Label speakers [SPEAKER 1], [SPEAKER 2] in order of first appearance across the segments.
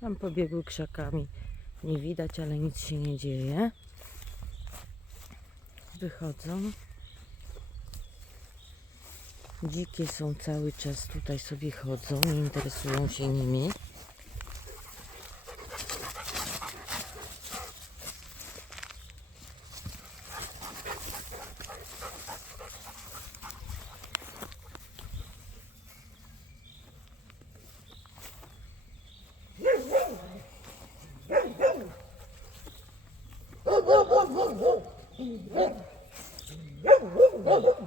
[SPEAKER 1] Tam pobiegły krzakami. Nie widać, ale nic się nie dzieje. Wychodzą. Dzikie są cały czas tutaj sobie chodzą, nie interesują się nimi. Whoa.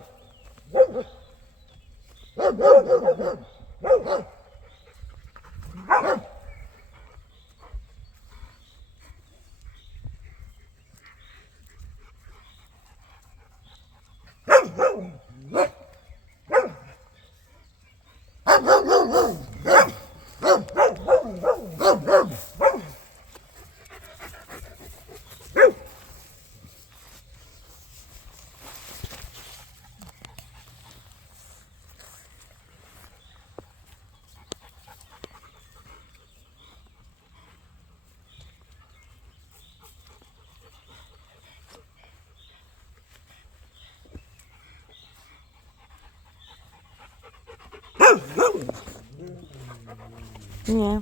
[SPEAKER 1] Ні.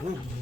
[SPEAKER 1] Mm-hmm.